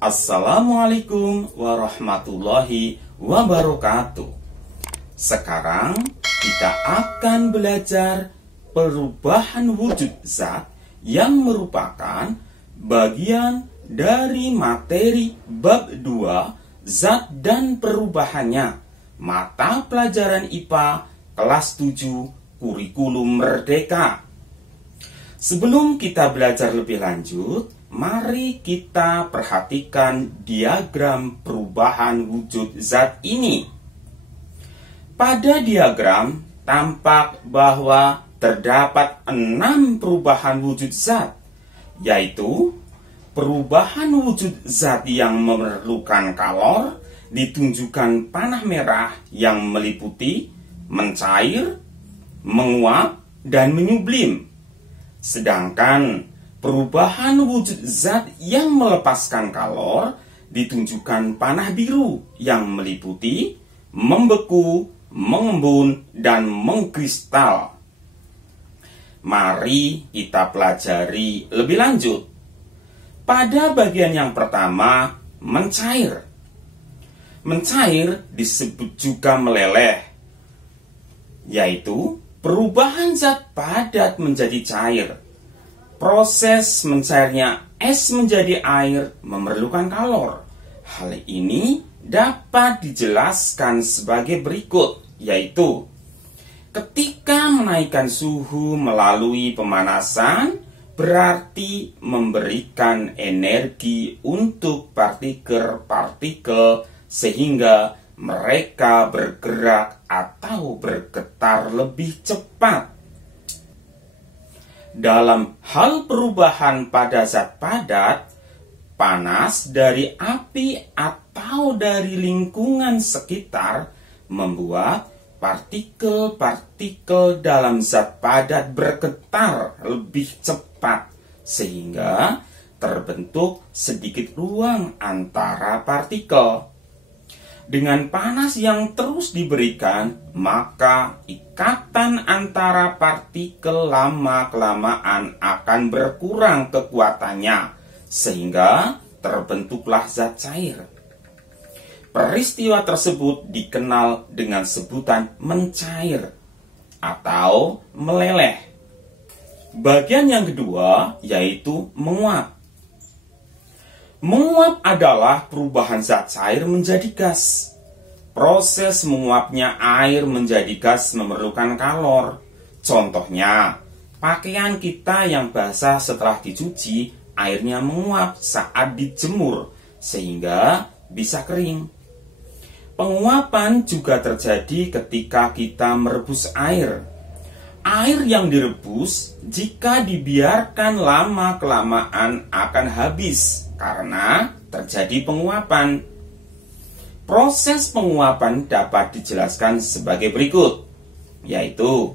Assalamualaikum warahmatullahi wabarakatuh. Sekarang kita akan belajar perubahan wujud zat yang merupakan bagian dari materi bab 2 zat dan perubahannya, mata pelajaran IPA kelas 7 kurikulum merdeka. Sebelum kita belajar lebih lanjut, mari kita perhatikan diagram perubahan wujud zat ini. Pada diagram tampak bahwa terdapat 6 perubahan wujud zat, yaitu perubahan wujud zat yang memerlukan kalor ditunjukkan panah merah yang meliputi mencair, menguap, dan menyublim. Sedangkan perubahan wujud zat yang melepaskan kalor ditunjukkan panah biru yang meliputi membeku, mengembun, dan mengkristal. Mari kita pelajari lebih lanjut. Pada bagian yang pertama, mencair. Mencair disebut juga meleleh, yaitu perubahan zat padat menjadi cair. Proses mencairnya es menjadi air memerlukan kalor. Hal ini dapat dijelaskan sebagai berikut, yaitu ketika menaikkan suhu melalui pemanasan, berarti memberikan energi untuk partikel-partikel sehingga mereka bergerak atau bergetar lebih cepat. Dalam hal perubahan pada zat padat, panas dari api atau dari lingkungan sekitar membuat partikel-partikel dalam zat padat bergetar lebih cepat, sehingga terbentuk sedikit ruang antara partikel. Dengan panas yang terus diberikan, maka ikatan antara partikel lama-kelamaan akan berkurang kekuatannya, sehingga terbentuklah zat cair. Peristiwa tersebut dikenal dengan sebutan mencair atau meleleh. Bagian yang kedua yaitu menguap. Menguap adalah perubahan zat cair menjadi gas. Proses menguapnya air menjadi gas memerlukan kalor. Contohnya, pakaian kita yang basah setelah dicuci, airnya menguap saat dijemur, sehingga bisa kering. Penguapan juga terjadi ketika kita merebus air. Air yang direbus jika dibiarkan lama-kelamaan akan habis karena terjadi penguapan. Proses penguapan dapat dijelaskan sebagai berikut, yaitu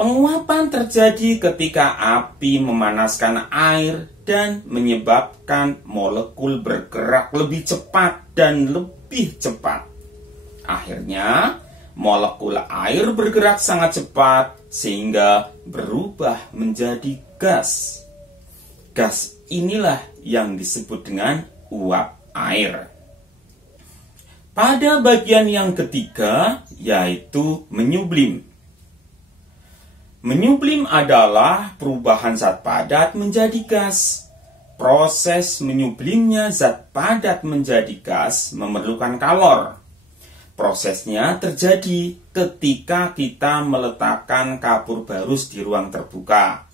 penguapan terjadi ketika api memanaskan air dan menyebabkan molekul bergerak lebih cepat dan lebih cepat. Akhirnya, molekul air bergerak sangat cepat sehingga berubah menjadi gas. Gas inilah yang disebut dengan uap air. Pada bagian yang ketiga, yaitu menyublim. Menyublim adalah perubahan zat padat menjadi gas. Proses menyublimnya zat padat menjadi gas memerlukan kalor. Prosesnya terjadi ketika kita meletakkan kapur barus di ruang terbuka.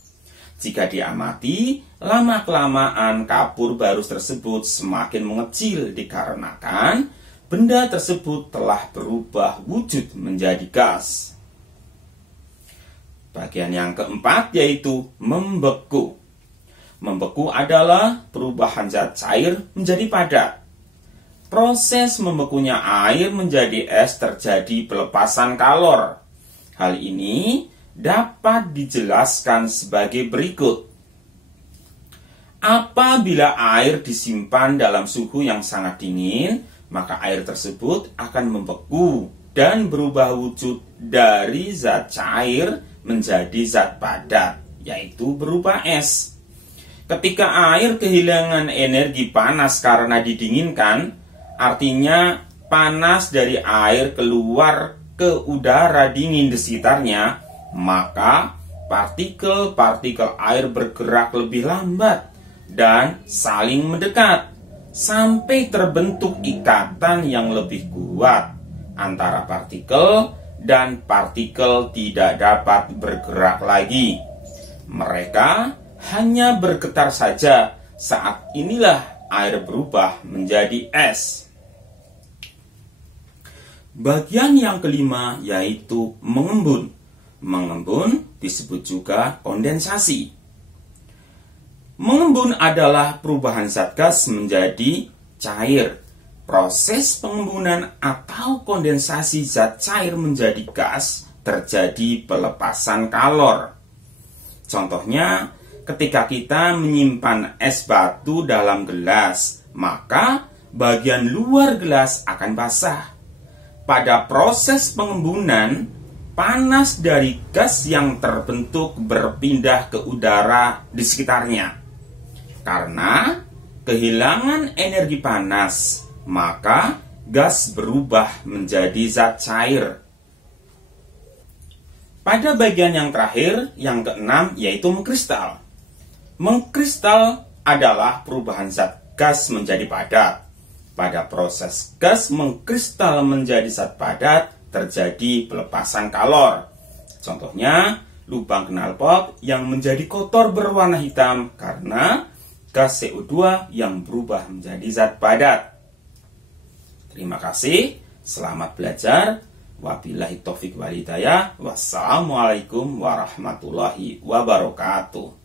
Jika diamati, lama-kelamaan kapur barus tersebut semakin mengecil dikarenakan benda tersebut telah berubah wujud menjadi gas. Bagian yang keempat yaitu membeku. Membeku adalah perubahan zat cair menjadi padat. Proses membekunya air menjadi es terjadi pelepasan kalor. Hal ini dapat dijelaskan sebagai berikut. Apabila air disimpan dalam suhu yang sangat dingin, maka air tersebut akan membeku dan berubah wujud dari zat cair menjadi zat padat, yaitu berupa es. Ketika air kehilangan energi panas karena didinginkan, artinya panas dari air keluar ke udara dingin di sekitarnya, maka partikel-partikel air bergerak lebih lambat dan saling mendekat sampai terbentuk ikatan yang lebih kuat antara partikel, dan partikel tidak dapat bergerak lagi. Mereka hanya bergetar saja. Saat inilah air berubah menjadi es. Bagian yang kelima yaitu mengembun. Mengembun disebut juga kondensasi. Mengembun adalah perubahan zat gas menjadi cair. Proses pengembunan atau kondensasi zat cair menjadi gas terjadi pelepasan kalor. Contohnya, ketika kita menyimpan es batu dalam gelas, maka bagian luar gelas akan basah. Pada proses pengembunan, panas dari gas yang terbentuk berpindah ke udara di sekitarnya. Karena kehilangan energi panas, maka gas berubah menjadi zat cair. Pada bagian yang terakhir, yang keenam, yaitu mengkristal. Mengkristal adalah perubahan zat gas menjadi padat. Pada proses gas mengkristal menjadi zat padat, terjadi pelepasan kalor. Contohnya, lubang knalpot yang menjadi kotor berwarna hitam karena gas CO2 yang berubah menjadi zat padat. Terima kasih, selamat belajar. Wabillahi taufiq wal hidayah. Wassalamualaikum warahmatullahi wabarakatuh.